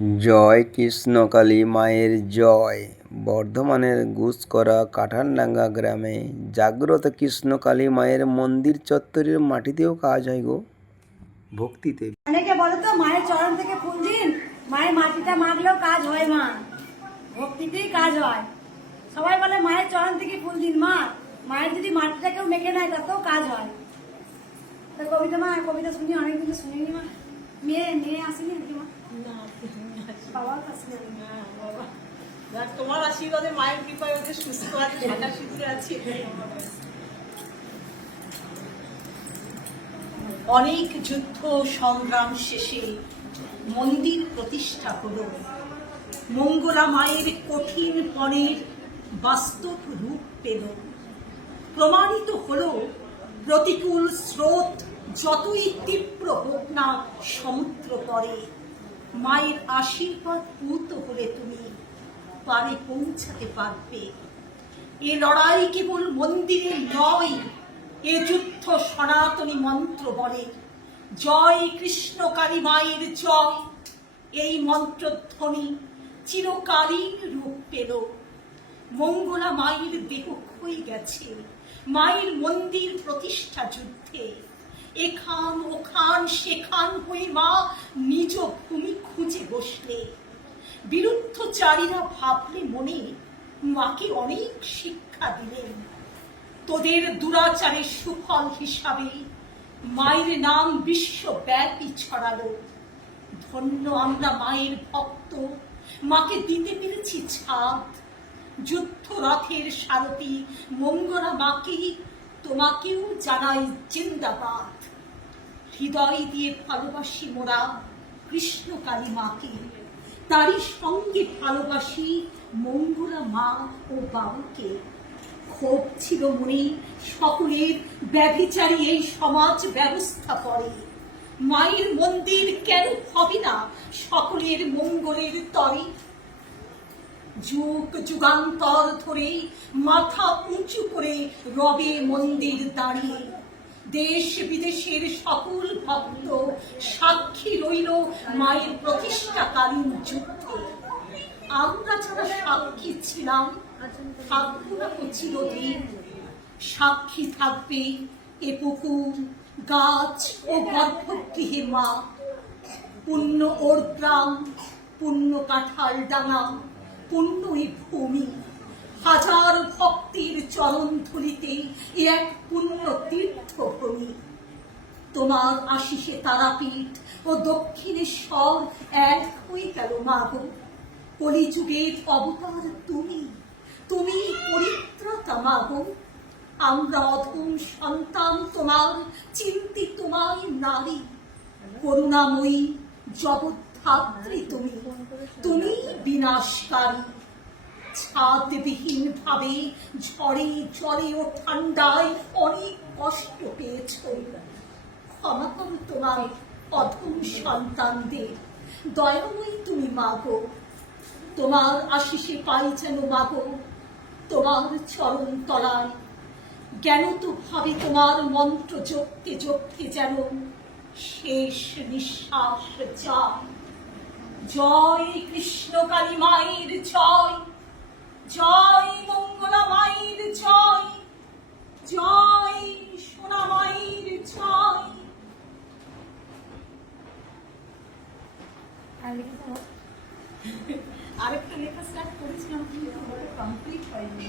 জয় কৃষ্ণকালী মায়ের জয়। বর্ধমানের গুসকরা কাঠানডাঙ্গা গ্রামে জাগ্রত কৃষ্ণকালী মায়ের মন্দির চত্বরের মাটিতেও কাজ হয় গো ভক্তিতে। অনেকে বলে তো মায়ের চরণ থেকে ফুল দিন, মায়ের মাটিটা মাগলেও কাজ হয় মা, ভক্তিতেই কাজ হয়। সবাই বলে মায়ের চরণ থেকে ফুল দিন মা, মায়ের যদি মাটিটা কেউ মেখে নেয় তাতেও কাজ হয়। তো কবিতা মা, কবিতা শুনি অনেকদিন শুনিনি মা, মেয়ে আসেনি নাকি মা? বাবাও তো আসেনি। তোমার আশীর্বাদে মায়ের কৃপায় ওদের সুস্থ আছে, ঢাকা শিবিরে আছি। অনেক যুদ্ধ সংগ্রাম শেষে মন্দির প্রতিষ্ঠা হল। মঙ্গলা মায়ের কঠিন পণের বাস্তব রূপ পেল। প্রমাণিত হল প্রতিকূল স্রোত যতই তীব্র হোক না সমুদ্র পরে, মায়ের আশীর্বাদ পূত হলে তুমি পারে পৌঁছাতে পারবে। এ লড়াই কেবল মন্দিরে নয়, এ যুদ্ধ সনাতনী মন্ত্র বলে। জয় কৃষ্ণকালী মায়ের জয়, এই মন্ত্রধ্বনি চিরকালীন রূপ পেল। মঙ্গলা মায়ের দেহ ক্ষয়ে গেছে মায়ের মন্দির প্রতিষ্ঠা যুদ্ধে। এখান ওখান সেখান হয়ে মা নিজ ভূমি খুঁজে বসলে। বিরুদ্ধচারীরা ভাবলে মনে মাকে অনেক শিক্ষা দিলেন। তোদের দুরাচারের সুফল হিসাবে মায়ের নাম বিশ্বব্যাপী ছড়ালো। ধন্য আমরা মায়ের ভক্ত, মাকে দিতে পেরেছি ছাদ। যুদ্ধ রথের সারথি মঙ্গলা মাকে তোমাকেও জানাই জিন্দাবাদ। হৃদয় দিয়ে ভালোবাসি মোরা কৃষ্ণকালী মাকে, তারই সঙ্গে ভালোবাসি মঙ্গলা মা ও বাবাকে। ক্ষোভ ছিল মনে সকলের, ব্যভিচারী এই সমাজ ব্যবস্থা করে। মায়ের মন্দির কেন হবে না সকলের মঙ্গলের তরে? যুগ যুগান্তর ধরে মাথা উঁচু করে রবে মন্দির দাঁড়িয়ে। দেশ বিদেশের সকল ভক্ত সাক্ষী রইল মায়ের প্রতিষ্ঠাকালীন যুদ্ধে। আমরা যারা সাক্ষী ছিলাম থাকবো না চিরদিন। সাক্ষী থাকবে এ পুকুর, গাছ ও গর্ভগৃহে মা। পুণ্য ওর গ্রাম, পুণ্য কাঁঠালডাঙ্গা, পুণ্য এই ভূমি। হাজার ভক্তের চরণ ধুলিতে এ এক পুণ্য তীর্থভূমি। তোমার আশিসে তারাপীঠ ও দক্ষিণেশ্বর এক হয়ে গেল মাগো। কলিযুগের অবতার তুমি, তুমি পরিত্রাতা মাগো। আমরা অধম সন্তান তোমার, চিন্তি তোমায় নারী। করুণাময়ী জগদ্ধাত্রী তুমি, তুমি বিনাশকারী। ছাদবিহীন ভাবে ঝড়ে জলে ও ঠান্ডায় অনেক কষ্ট পেয়েছ। ক্ষমা করো তোমার অধম সন্তানদের, দয়াময়ী তুমি মাগো। তোমার আশিসে পাই যেন মাগো তোমার চরণ তলায়। জ্ঞানত ভাবে তোমার মন্ত্র জপতে জপতে যেন শেষ নিঃশ্বাস যায়। জয় কৃষ্ণকালী মায়ের জয়, জয় মঙ্গলা মায়ের জয়, জয় সোনা মায়ের জয়। আরেকটা লেখা স্টার্ট করেছিলাম কিন্তু কমপ্লিট হয়নি।